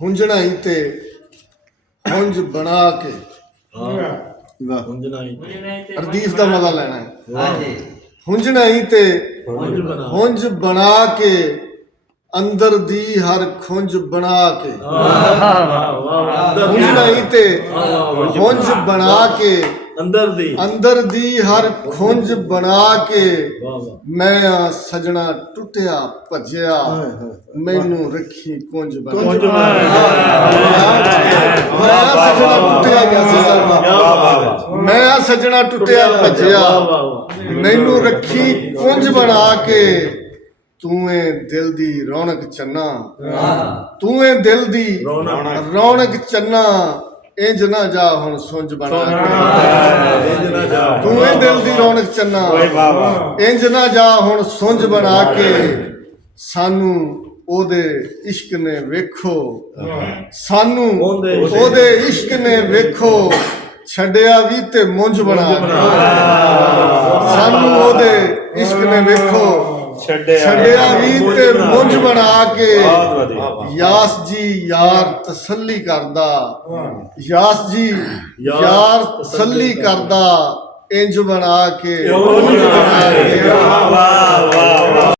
ਹੁੰਜਣਾ ਹੀ ਤੇ ਹੁੰਜ ਬਣਾ ਕੇ ਹਰਦੀਸ ਦਾ ਮਜ਼ਾ ਲੈਣਾ ਹੈ। ਹੁੰਜਣਾ ਹੀ ਤੇ ਹੁੰਜ ਬਣਾ ਕੇ ਅੰਦਰ ਦੀ ਹਰ ਖੁੰਝ ਬਣਾ ਕੇ ਹੁੰਜਣਾ ਹੀ ਤੇ ਹੁੰਜ ਬਣਾ ਕੇ ਅੰਦਰ ਦੀ ਹਰ ਖੁੰਝ ਬਣਾ ਕੇ ਮੈਂ ਸਜਣਾ ਟੁੱਟਿਆ ਭੱਜਿਆ ਮੈਨੂੰ ਰੱਖੀ ਕੁੰਝ ਬਣਾ ਮੈਂ ਸਜਣਾ ਟੁੱਟਿਆ ਭੱਜਿਆ ਮੈਨੂੰ ਰੱਖੀ ਕੁੰਝ ਬਣਾ ਕੇ ਤੂੰ ਏ ਦਿਲ ਦੀ ਰੌਣਕ ਚੰਨਾ ਤੂੰ ਏ ਦਿਲ ਦੀ ਰੌਣਕ ਚੰਨਾ ਇੰਜ ਨਾ ਜਾ ਹੁਣ ਸੁੰਝ ਬਣਾ ਤੂੰ ਏ ਦਿਲ ਦੀ ਰੌਣਕ ਚੰਨਾ ਇੰਜ ਨਾ ਜਾ ਹੁਣ ਸੁੰਝ ਬਣਾ ਕੇ ਸਾਨੂੰ ਉਹਦੇ ਇਸ਼ਕ ਨੇ ਵੇਖੋ ਸਾਨੂੰ ਉਹਦੇ ਇਸ਼ਕ ਨੇ ਵੇਖੋ ਛੱਡਿਆ ਵੀ ਤੇ ਮੁੰਝ ਬਣਾ ਕੇ ਸਾਨੂੰ ਉਹਦੇ ਇਸ਼ਕ ਨੇ ਵੇਖੋ ਛੱਡਿਆ ਵੀ ਤੇ ਮੁੰਝ ਬਣਾ ਕੇ ਯਾਸ ਜੀ ਯਾਰ ਤਸੱਲੀ ਕਰਦਾ ਯਾਸ ਜੀ ਯਾਰ ਤਸੱਲੀ ਕਰਦਾ ਇੰਜ ਬਣਾ ਕੇ